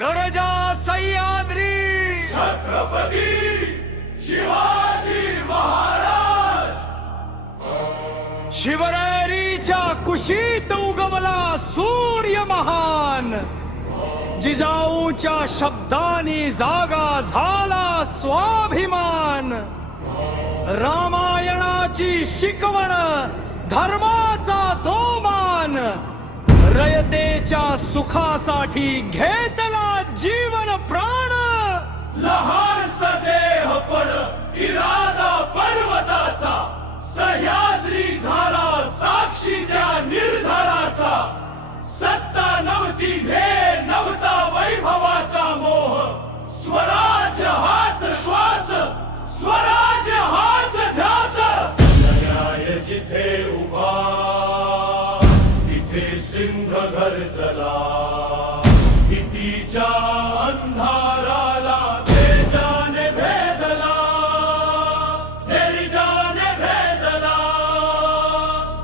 गरजा सह्याद्री छत्रपती शिवाजी महाराज। शिवरायांच्या कुशीत उगवला सूर्य महान, जिजाऊच्या शब्दांनी जागा झाला स्वाभिमान। रामायणाची शिकवण धर्माचा तो मान, रयतेच्या सुखासाठी घेतला जीवन प्राण। लहान सदेह पण इरादा पर्वताचा, सह्याद्री झाला साक्षी त्या निर्धाराचा। सत्ता नव्हती ध्येय नव्हता वैभवाचा मोह, स्वराज्य हाच श्वास स्वराज्य हाच ध्यास। न्याय जिथे उभा तिथे सिंह गर्जला, भीतीच्या अंधाराला तेजाने भेदला, तेरी जाने भेदला,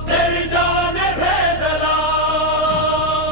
तेरी जाने भेदला।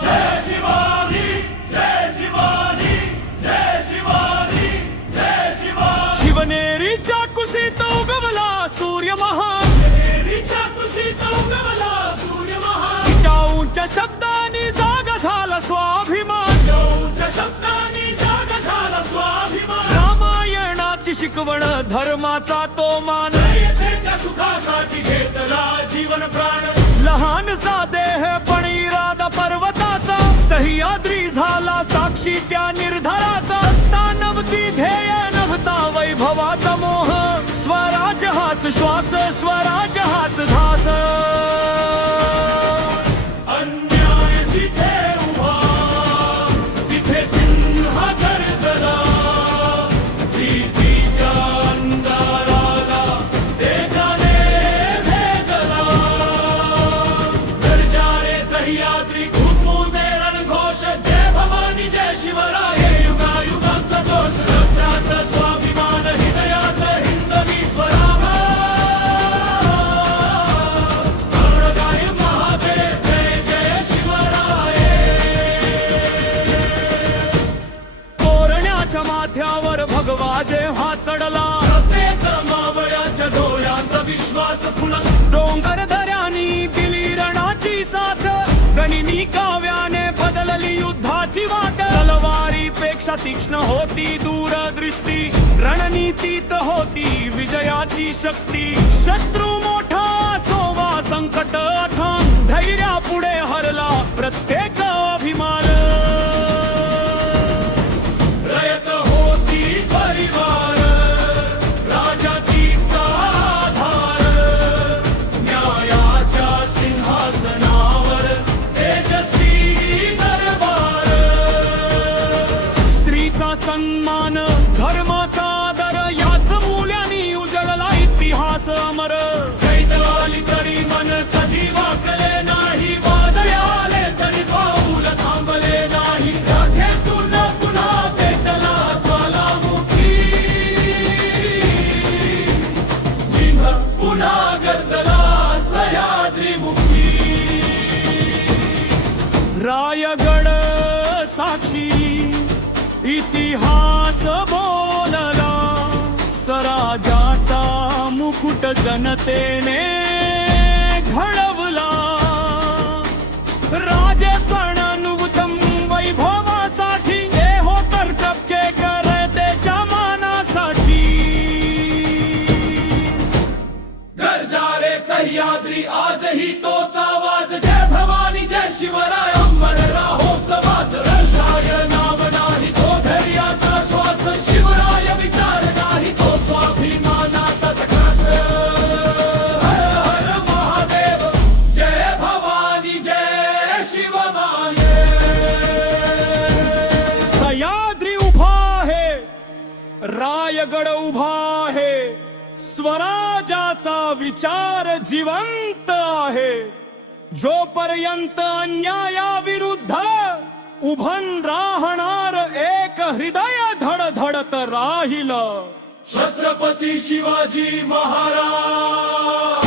जय शिवाजी जय शिवाजी जय शिवाजी जय शिवाजी। शिवनेरीच्या कुशीत उगवला सूर्य महान, शिवनेरीच्या कुशीत उगवला सूर्य महान। जिजाऊच्या शब्दांनी जागा झाला स्वाभिमान। जिजाऊच्या शब्दांनी जागा झाला स्वाभिमान। रामायणाची शिकवण धर्माचा तो मान, रयतेच्या सुखासाठी घेतला जीवन प्राण। लहान सादेह पण इरादा पर्वताचा, सह्याद्री झाला साक्षी त्या निर्धाराचा। सत्ता नव्हती ध्येय नव्हता वैभवाचा मोह, स्वराज्य हाच श्वास स्वराज्य हाच ध्यास। अन्याय जिथे उभा तिथे सिंह गर्जला, भीतीच्या अंधाराला तेजाने भेदला। गरजा रे सह्याद्री घुमू दे रणघोष, जय भवानी जय शिवराय युगायुगांचा जोश। रक्तात स्वाभिमान हृदयात हिंदवी स्वराव, प्रणगाय महादेव जय जय शिवराय। तोरण्याच्या माथ्यावर भगवा जेव्हा चढला, प्रत्येक मावळ्याच्या डोळ्यात विश्वास फुलला। डोंगर दऱ्यानी दिली रणाची साथ, गनिमी काव्याने बदलली युद्धाची वाट। तलवारीपेक्षा तीक्ष्ण होती दूरदृष्टी, रणनीतीत होती विजयाची शक्ती। शत्रू मोठा सोवा संकट अथांग, धैर्या पुढे हरला प्रत्येक अभिमान। रयत होती परिवार, राजा तिचा आधार। न्यायाच्या सिंहासनावर तेजस्वी दरबार। स्त्रीचा सन्मान धर्माचा आदर, याच मूल्यानी उजळला इतिहास अमर। कैद आली तरी मन कधी वाकले नाही, वादळे आले तरी पाऊल थांबले नाही। राखेतून पुन्हा पेटला ज्वालामुखी, सिंह पुन्हा गरजला सह्याद्रीमुखी। रायगड साक्षी इतिहास बोलला, स्वराज्याचा मुकुट जनतेने घडवला। राजेपण नूतन वैभवासाठी, हे हो कर्तव्य करतेच्या मानासाठी। गरजा रे सह्याद्री आजही तोच आवाज, जय भवानी जय शिवराय अमर राहो समाज। रंशाय नाव नाही तो धैर्याचा श्वास, शिवराय विचार नाही तो स्वाभिमानाचा प्रकाश। हर हर महादेव जय भवानी जय शिवमाये। सह्याद्री उभा आहे, रायगड उभा आहे, स्वराज्याचा विचार जिवंत आहे। जोपर्यंत अन्यायाविरुद्ध उभं राहणार एक हृदय धडधडत राहील। छत्रपती शिवाजी महाराज।